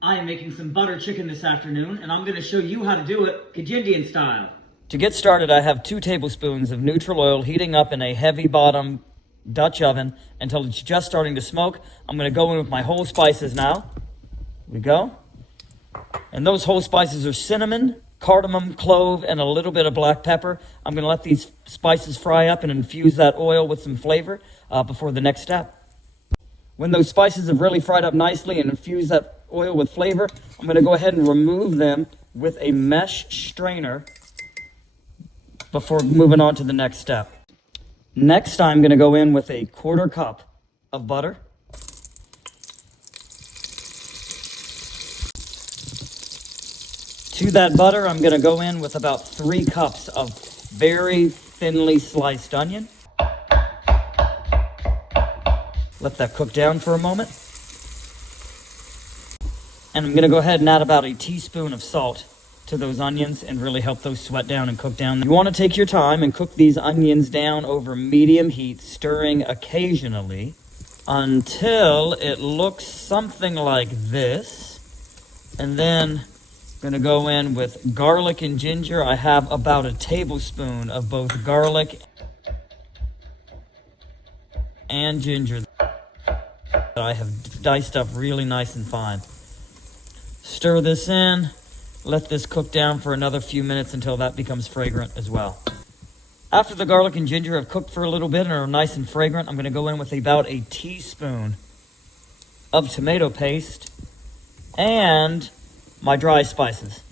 I am making some butter chicken this afternoon, and I'm going to show you how to do it Kajindian style. To get started, I have 2 tablespoons of neutral oil heating up in a heavy bottom Dutch oven until it's just starting to smoke. I'm going to go in with my whole spices now. Here we go. And those whole spices are cinnamon, cardamom, clove, and a little bit of black pepper. I'm going to let these spices fry up and infuse that oil with some flavor before the next step. When those spices have really fried up nicely and infused that oil with flavor, I'm going to go ahead and remove them with a mesh strainer before moving on to the next step. Next, I'm going to go in with a 1/4 cup of butter. To that butter, I'm going to go in with about 3 cups of very thinly sliced onion. Let that cook down for a moment. And I'm going to go ahead and add about a teaspoon of salt to those onions and really help those sweat down and cook down. You want to take your time and cook these onions down over medium heat, stirring occasionally until it looks something like this. And then I'm going to go in with garlic and ginger. I have about a tablespoon of both garlic and ginger that I have diced up really nice and fine. Stir this in. Let this cook down for another few minutes until that becomes fragrant as well. After the garlic and ginger have cooked for a little bit and are nice and fragrant, I'm going to go in with about a teaspoon of tomato paste and my dry spices.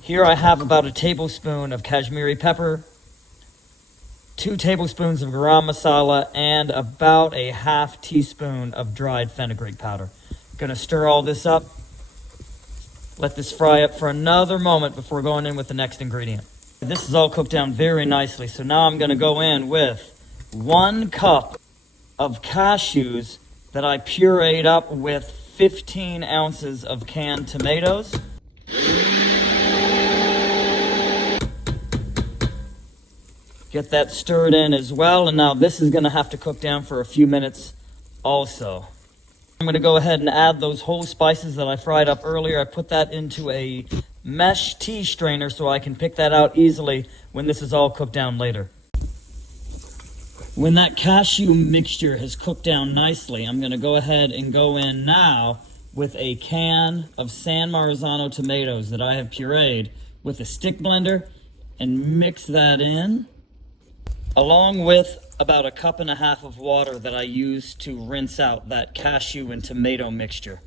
Here I have about a tablespoon of Kashmiri pepper, 2 tablespoons of garam masala, and about a ½ teaspoon of dried fenugreek powder. Going to stir all this up. Let this fry up for another moment before going in with the next ingredient. This is all cooked down very nicely, so now I'm going to go in with 1 cup of cashews that I pureed up with 15 ounces of canned tomatoes. Get that stirred in as well, and now this is going to have to cook down for a few minutes also. I'm going to go ahead and add those whole spices that I fried up earlier. I put that into a mesh tea strainer so I can pick that out easily when this is all cooked down later. When that cashew mixture has cooked down nicely, I'm going to go ahead and go in now with a can of San Marzano tomatoes that I have pureed with a stick blender and mix that in, along with about 1.5 cups of water that I use to rinse out that cashew and tomato mixture.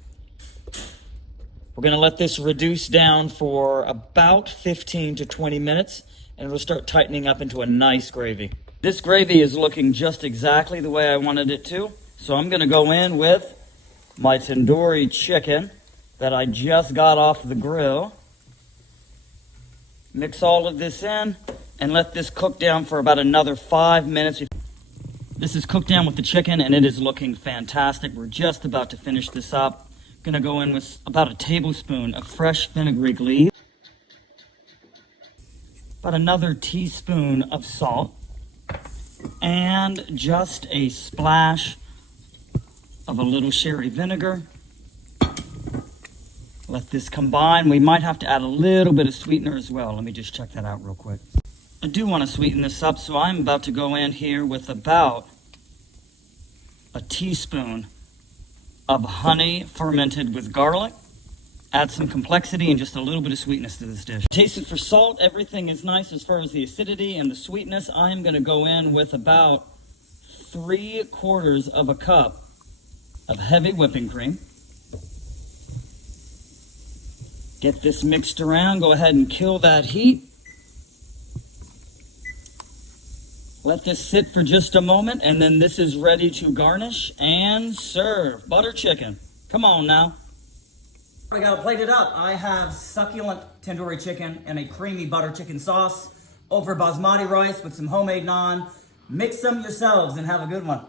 We're going to let this reduce down for about 15 to 20 minutes, and it'll start tightening up into a nice gravy. This gravy is looking just exactly the way I wanted it to, so I'm going to go in with my tandoori chicken that I just got off the grill. Mix all of this in and let this cook down for about another 5 minutes. This is cooked down with the chicken and it is looking fantastic. We're just about to finish this up. Gonna go in with about a tablespoon of fresh fenugreek leaves, about another teaspoon of salt, and just a splash of a little sherry vinegar. Let this combine. We might have to add a little bit of sweetener as well. Let me just check that out real quick. I do want to sweeten this up, so I'm about to go in here with about a teaspoon of honey fermented with garlic. Add some complexity and just a little bit of sweetness to this dish. Taste it for salt. Everything is nice as far as the acidity and the sweetness. I'm going to go in with about 3/4 cup of heavy whipping cream. Get this mixed around. Go ahead and kill that heat. Let this sit for just a moment, and then this is ready to garnish and serve. Butter chicken. Come on now. I gotta plate it up. I have succulent tandoori chicken and a creamy butter chicken sauce over basmati rice with some homemade naan. Mix them yourselves and have a good one.